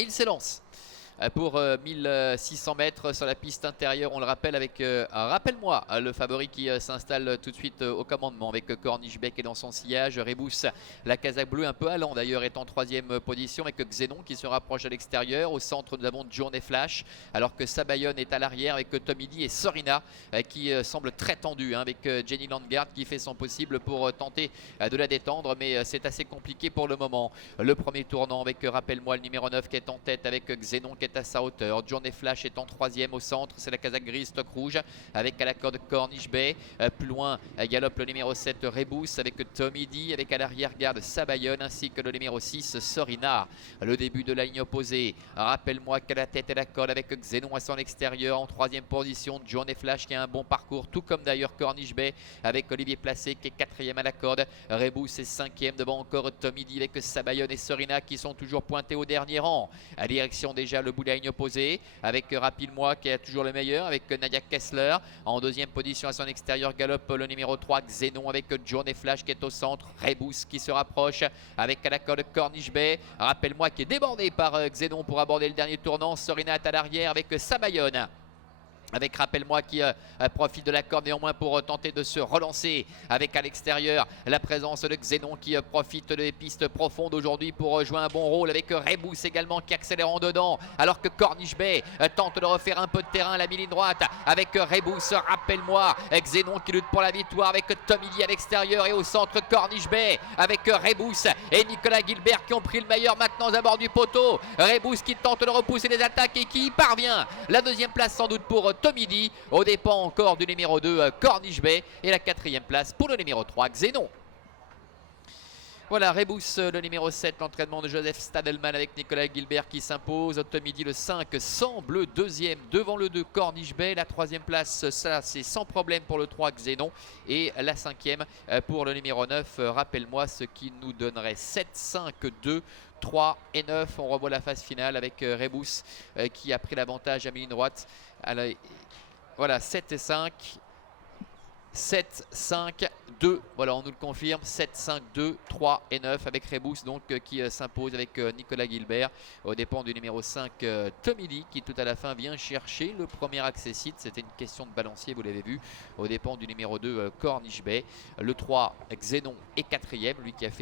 Et il s'élance pour 1600 mètres sur la piste intérieure, on le rappelle avec rappelle-moi le favori qui s'installe tout de suite au commandement avec Corniche Bay qui est dans son sillage. Rebus, la casaque bleue un peu allant d'ailleurs, est en troisième position avec Xenon qui se rapproche à l'extérieur. Au centre nous avons Journey Flash alors que Sabayon est à l'arrière avec Tomidi et Sorina qui semble très tendu avec Jenny Landgaard qui fait son possible pour tenter de la détendre, mais c'est assez compliqué pour le moment. Le premier tournant avec rappelle-moi le numéro 9 qui est en tête avec Xenon qui est à sa hauteur. Journey Flash est en troisième au centre, c'est la casaque grise stock rouge avec à la corde Corniche Bay. Plus loin galope le numéro 7 Rebus avec Tomidi, avec à l'arrière-garde Sabayon ainsi que le numéro 6 Sorina. Le début de la ligne opposée, rappelle-moi qu'à la tête et la corde avec Xenon à son extérieur en troisième position. Journey Flash qui a un bon parcours, tout comme d'ailleurs Corniche Bay avec Olivier Placé qui est quatrième à la corde. Rebus est cinquième, devant encore Tomidi avec Sabayon et Sorina qui sont toujours pointés au dernier rang. À direction déjà le bout de la ligne opposée avec Rapile-moi qui est toujours le meilleur avec Nadia Kessler. En deuxième position à son extérieur galope le numéro 3 Xenon avec Journey Flash qui est au centre. Rebus qui se rapproche avec à la corde Corniche Bay. Rappelle-moi qui est débordé par Xenon pour aborder le dernier tournant. Sorina est à l'arrière avec Sabayon. Avec rappelle-moi qui profite de la corde néanmoins pour tenter de se relancer avec à l'extérieur la présence de Xenon qui profite des pistes profondes aujourd'hui pour jouer un bon rôle avec Rebus également qui accélère en dedans alors que Corniche Bay tente de refaire un peu de terrain à la mi-ligne droite avec Rebus. Rappelle-moi Xenon qui lutte pour la victoire avec Tomidi à l'extérieur et au centre Corniche Bay avec Rebus et Nicolas Gilbert qui ont pris le meilleur maintenant à bord du poteau. Rebus qui tente de repousser les attaques et qui y parvient. La deuxième place sans doute pour Tomidi, au dépend encore du numéro 2 Corniche Bay et la quatrième place pour le numéro 3 Xenon. Voilà, Rebus le numéro 7, l'entraînement de Joseph Stadelman avec Nicolas Gilbert qui s'impose. Tomidi le 5 semble deuxième devant le 2 Corniche Bay. La troisième place, ça c'est sans problème pour le 3 Xenon. Et la cinquième pour le numéro 9, rappelle-moi ce qui nous donnerait 7, 5, 2, 3 et 9. On revoit la phase finale avec Rebus qui a pris l'avantage à mi-ligne droite. Alors, voilà, 7 et 5. 7, 5, 2, voilà on nous le confirme, 7, 5, 2, 3 et 9 avec Rebus donc qui s'impose avec Nicolas Gilbert au dépend du numéro 5 Tomidi qui tout à la fin vient chercher le premier accessite. C'était une question de balancier, vous l'avez vu, au dépend du numéro 2 Corniche Bay. Le 3 Xenon est quatrième, lui qui a fait